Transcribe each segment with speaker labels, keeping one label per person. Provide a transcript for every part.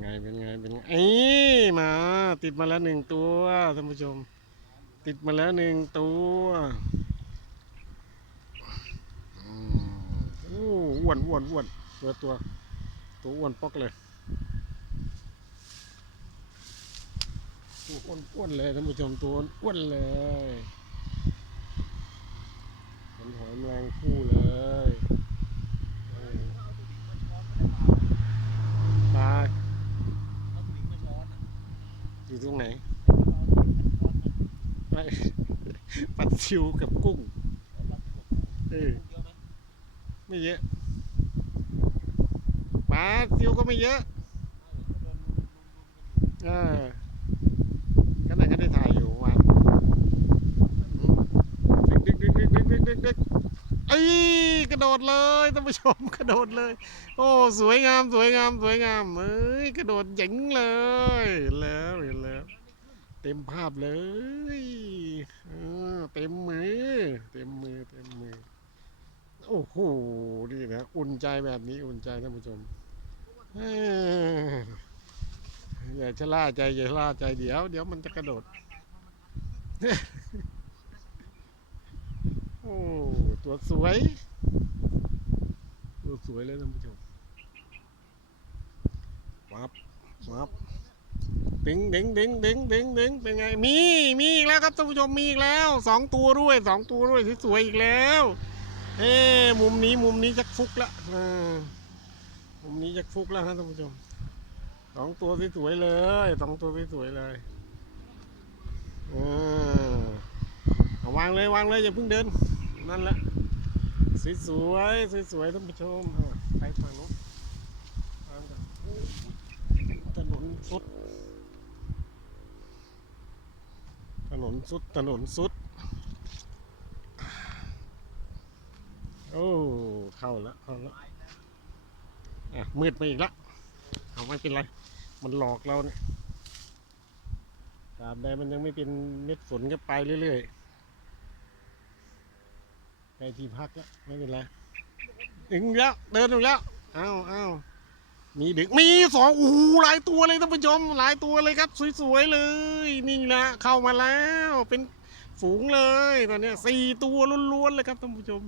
Speaker 1: ไงเป็นไงเป็นไงเอ้มาติดมาแล้วหนึ่งตัวท่านผู้ชม ติดมาแล้วหนึ่งตัวอืมโอ้อ้วนอ้วนอ้วนตัวตัวตัวอ้วนปอกเลยตัวอ้วนอ้วนเลยท่านผู้ชมตัวอ้วนเลยเป็นหอยแมลงคู่เลยเออป อยู่ตรงไหนไม่ปัดชิวกับกุ้งเออไม่เยอะปลาซิวก็ไม่เยอะเออก็ไหนก็ได้ถ่ายอยู่วันดึกดึกดึกดึกดึกดึกดึก เอ้กระโดดเลยท่านผู้ชมกระโดดเลย โอ้สวยงามสวยงามสวยงามเอ้ยกระโดดหยิงเลยเห็นแล้วเห็นแล้ว เต็มภาพเลยเต็มมือ เต็มมือเต็มมือโอ้โหนี่นะอุ่นใจแบบนี้อุ่นใจท่านผู้ชมอย่าชะล่าใจอย่าชะล่าใจเดี๋ยว เดี๋ยวมันจะกระโดด โอ้ตัวสวย ตัวสวยเลยท่านผู้ชมวับวับดึงดึงดึงดึงดึงดึงเป็นไง มี มีอีกแล้วครับท่านผู้ชมมีอีกแล้วสองตัวด้วยสองตัวด้วยสวยๆอีกแล้ว เอ้มุมนี้มุมนี้จักฟุกละมุมนี้จักฟุกแล้วนะท่านผู้ชมสองตัวสวยๆเลยสองตัวสวยๆเลยออเอาวางเลยวางเลยอย่าเพิ่งเดิน นั่นแหละสวยๆสวยๆท่านผู้ชมไปฝั่งโน้นวางก่อนถนนสุด ถนนสุด ถนนสุด โอ้ เข้าแล้วเข้าแล้วอะ มืดไปอีกแล้วเอาไม่เป็นไร มันหลอกเราเนี่ยตาบใดมันยังไม่เป็นเม็ดฝนก็ไปเรื่อยๆ ใกล้ที่พักแล้วไม่เป็นไรถึงแล้วเดินถึงแล้วเอาเอามีดึกมีสองโอ้โหหลายตัวเลยท่านผู้ชมหลายตัวเลยครับ สวยๆเลย นี่นะเข้ามาแล้วเป็นฝูงเลยตอนนี้สี่ตัวล้วนๆเลยครับท่านผู้ชม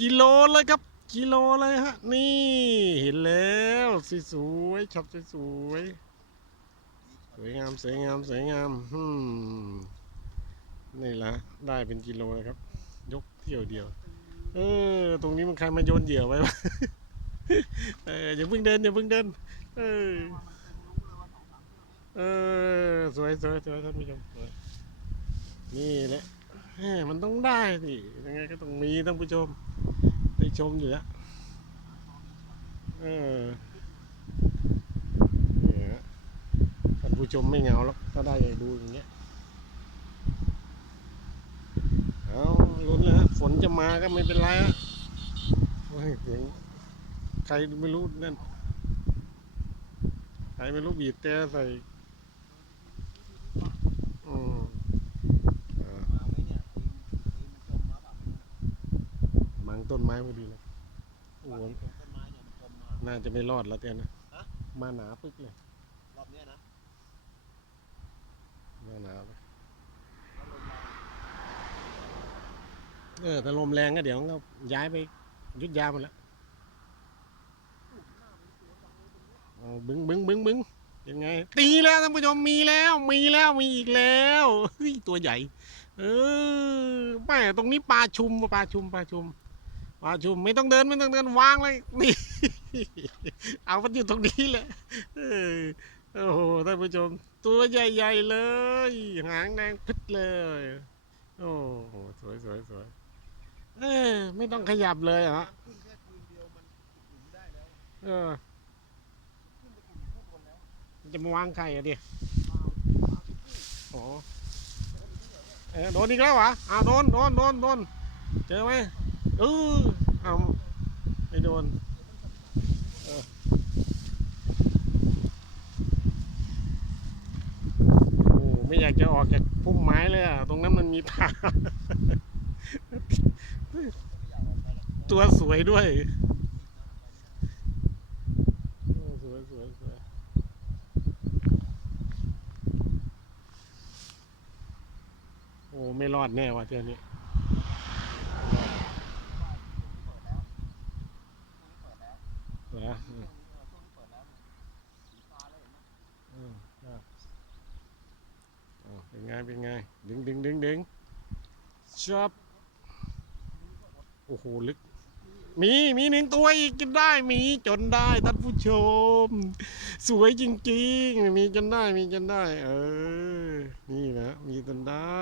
Speaker 1: กิโลเลยครับ กิโลเลยฮะ นี่เห็นแล้วสวยๆช็อตสวยๆสวยงามสวยงามสวยงามอืมนี่ละได้เป็นกิโลเลยครับ ยกเที่ยวเดียว เออ ตรงนี้มันใครมาโยนเหยื่อไว้เอออย่าเพิ่งเดินอย่าเพิ่งเดิน เออ เออ สวยสวยสวยท่านผู้ชมนี่แหละมมันต้องได้สิยังไงก็ต้องมีท่านผู้ชม ได้ชมอยู่แล้วเออนี่ยท่านผู้ชมไม่เหงาหรอกก็ได้ดูอย่างเงี้ย เอาลุ้นแล้วฮะ ฝนจะมาก็ไม่เป็นไรฮะโอ้ยเสียงใครไม่รู้นั่นใครไม่รู้บีบแต่ใส่อืมอ่ามังต้นไม้พอดีเลยโอ้โหน่าจะไม่รอดแล้วเตี้ยนะมาหนาปึ๊กเลย
Speaker 2: รอบเนี้ยนะ
Speaker 1: มาหนาเลย เออแต่ลมแรงก็เดี๋ยวก็ย้ายไปยุดยาหมดแล้วเอาบึ้งบึ้งบึ้งบึ้งยังไง ตีแล้วท่านผู้ชมมีแล้ว มีแล้วมีอีกแล้วเฮ้ยตัวใหญ่ เออแม่ตรงนี้ปลาชุมปลาชุมปลาชุมปลาชุมไม่ต้องเดินไม่ต้องเดินวางเลยนี่เอามันอยู่ตรงนี้แหละเออโอ้โหท่านผู้ชม ตัวใหญ่ๆเลย หางแดงพึดเลย โอ้โหสวยสวยสวย เออไม่ต้องขยับเลยเหรอ
Speaker 2: ขึ้นแค่คืนเดียวมันขุดหลุมได้แล้ว
Speaker 1: เออ
Speaker 2: ขึ้นไปขุดทุกคนแล้ว
Speaker 1: จะมาวางไข่อะดิ
Speaker 2: มาเอาที่กู้
Speaker 1: โอ้เออโดนอีกแล้วเหรออ้าวโดนโดนโดนโดนเจอไหมเออเอาไม่โดนเออโอ้ไม่อยากจะออกจากพุ่มไม้เลยอะตรงนั้นมันมีป่า ตัวสวยด้วยสวยสวยสวยโอ้ไม่รอดแน่ว่ะเจ้านี้
Speaker 2: นะ
Speaker 1: เป็
Speaker 2: นไง
Speaker 1: เป็นไง ดึงดึงดึงดึงชอบ โอ้โหลึก มีมีหนึ่งตัวอีกจนได้มีจนได้ท่านผู้ชม สวยจริงๆ มีจนได้มีจนได้ เออ นี่นะมีจนได้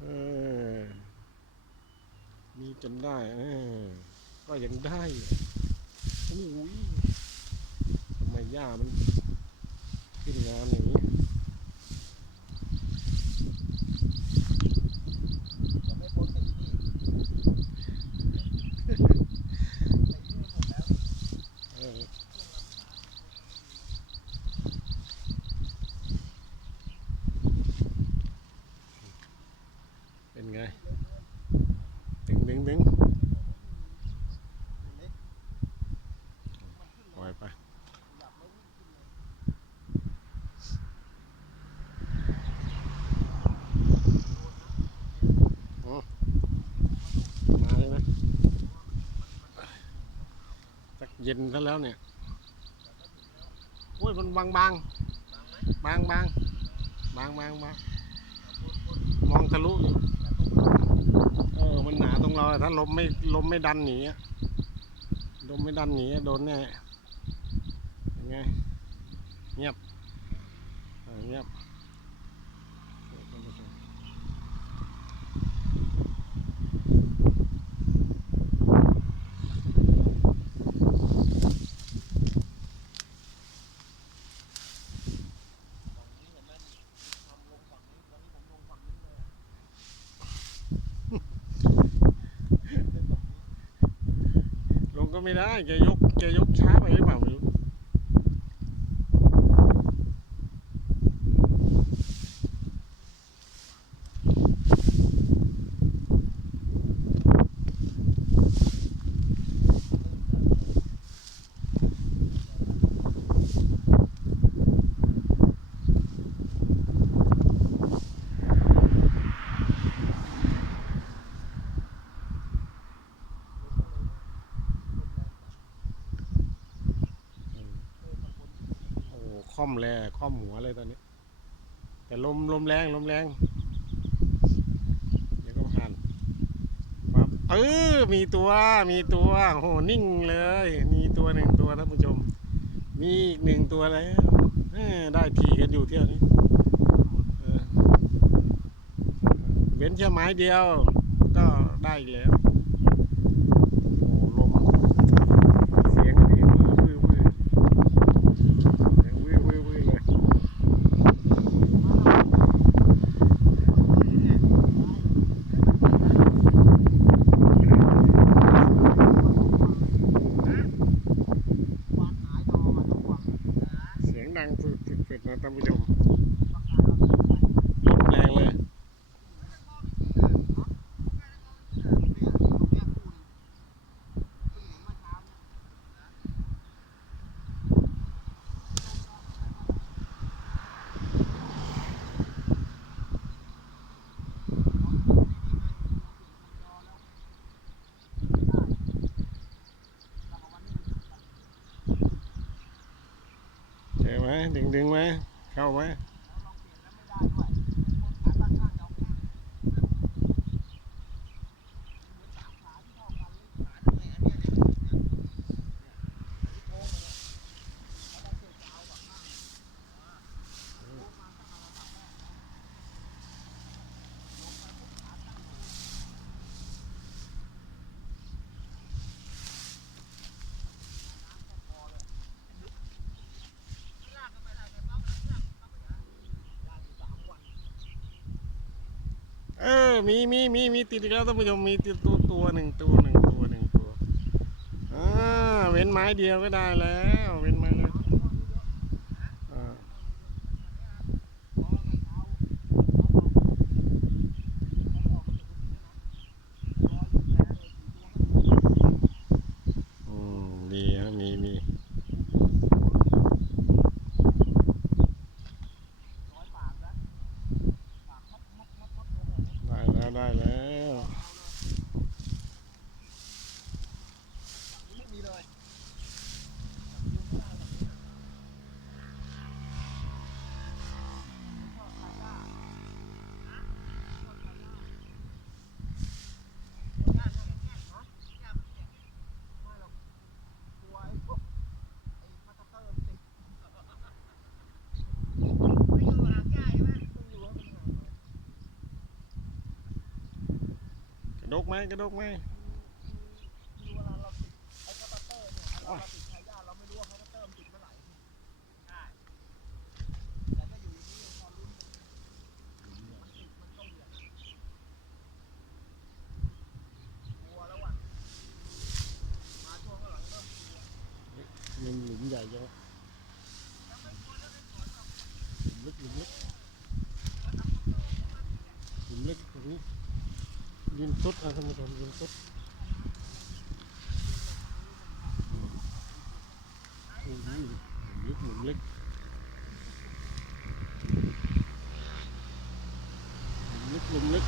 Speaker 1: เออมีจนได้เออก็ยังได้โอ้ยทำไมหญ้ามันขึ้นงามอย่างนี้
Speaker 2: ยังไม่พ้นสีนี่สีนี่มันหมดแล้ว
Speaker 1: เออเป็นไง ดึงดึงดึง
Speaker 2: เล็ก
Speaker 1: ปล่อยไป
Speaker 2: อยากไม่วิ่งขึ้นเลย
Speaker 1: มาเลยนะสัก เย็นซะแล้วเนี่ยโอ้ยมันบางบางบางบางบางบางบางมองทะลุอยู่เออมันหนาตรงเราถ้าลมไม่ลมไม่ดันหนีอะลมไม่ดันหนีอะโดนแน่ยังไงเงียบเงียบ
Speaker 2: ฝั่งนี้เห็นไหมทำลงฝั่งนี้ตอนนี้ผมลงฝั่งนี้เลยอะเป็นฝั่งนี้
Speaker 1: ลง ก็ไม่ได้แกยกแกยกช้าไปหรือเปล่าไม่รู้ ค่อมเลยค่อมหัวเลยตอนนี้ แต่ลมลมแรงลมแรง เดี๋ยวก็ผ่านปั๊บเออมีตัวมีตัวโอ้โหนิ่งเลย มีตัวหนึ่งตัวท่านผู้ชม มีอีกหนึ่งตัวแล้วได้ทีกันอยู่เที่ยวนี้เออเว้นแค่ไม้เดียว ก็ได้อีกแล้ว โอ้โหลม เสียงดีวื้อวื้อวื้อ เสียงวิววิววิวเลยเสียงดังสุดสุดสุดนะท่านผู้ชมลมแรงเลยเจอ ไหมดึงดึงไหมเข้าไหมเออ มีมีมีมีติดอีกแล้วท่านผู้ชมมีติดตัวตัวหนึ่งตัวหนึ่งตัวหนึ่งตัวอ่าเว้นไม้เดียวก็ได้แล้วเว้นไม้เดียวอ่าอืมดีฮะมีมี กระดกไหม
Speaker 2: คือเวลาเราติดไอ้คาร์เตอร์เนี่ยเราเราติดชายาเราไม่รู้ว่าคาร์เตอร์มันติดเมื่อไหร่ใช่แต่ถ้าอยู่อย่างนี้พอลุ้นมันติดมันต้ องอย่ากลัวแล้วอะมาช่วงข้างหลังเริ่มลัว
Speaker 1: มันหลุมใหญ่จังหลุมลึกหลุมลึกหลุมลึกตรงนี้ ยินสุดนะท่านผู้ชมยินสุดอืมอืมหลุมลึกหลุมลึกหลุมลึกหลุมลึก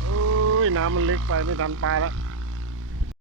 Speaker 1: โอ้ยน้ำมันลึกไปไม่ทันปลาแล้ว